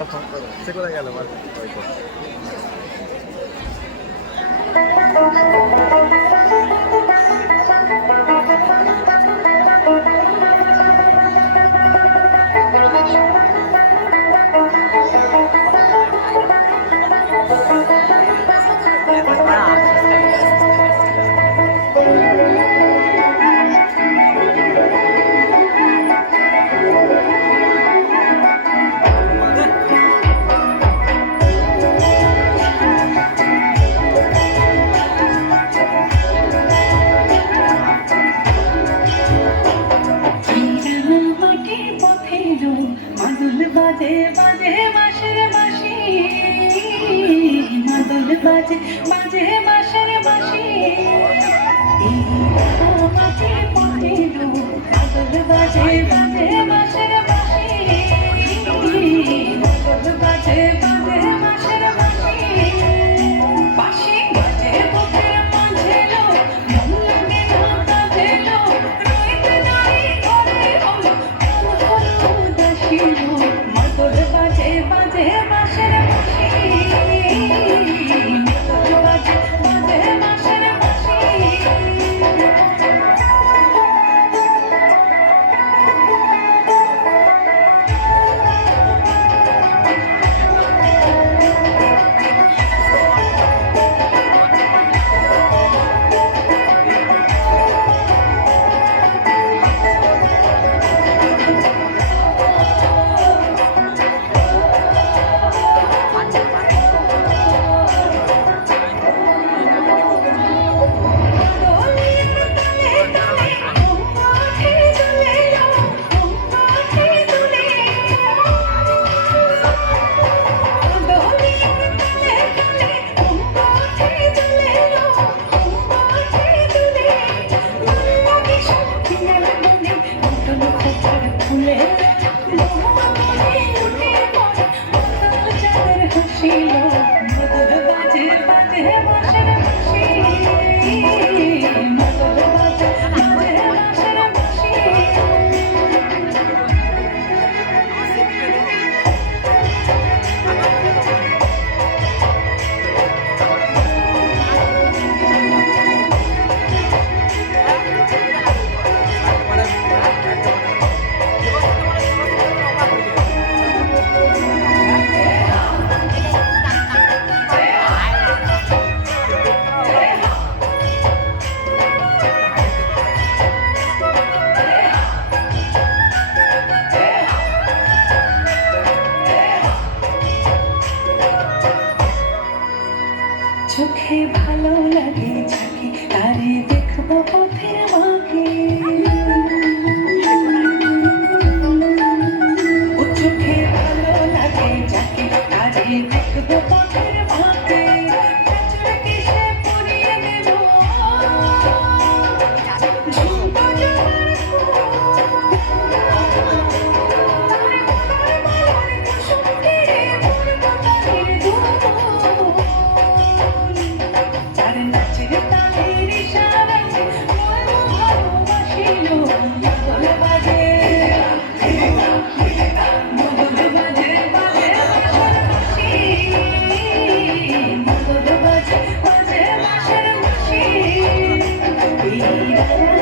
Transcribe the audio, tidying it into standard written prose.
সে কোথায় গেল? বাজে বাজে বাঁশের বাঁশি, মাদল বাজে বাজে বাঁশের বাঁশি, মাঝে পথে মাদল বাজে বাজে বাঁশের বাঁশি, মাদল বাজে বাজে বাঁশের বাঁশি, বাঁশি বাজে বুকের মাঝে লো, মন লাগে না কাঁধে লো, রইতে নাই ঘরে হলো হলো উদাসী লো, মাদল বাজে বাজে বাঁশের বাঁশি, মাদল বাজে বাজে বাঁশের বাঁশি। চোখে ভালো লাগে যাকে তারে দেখবো পথের মাকে, ও চোখে ভালো লাগে যাকে তারে দেখবো পথের মাকে, কাছড়কে সে পরিয়ে দেব ঝুমকো জবার Yeah.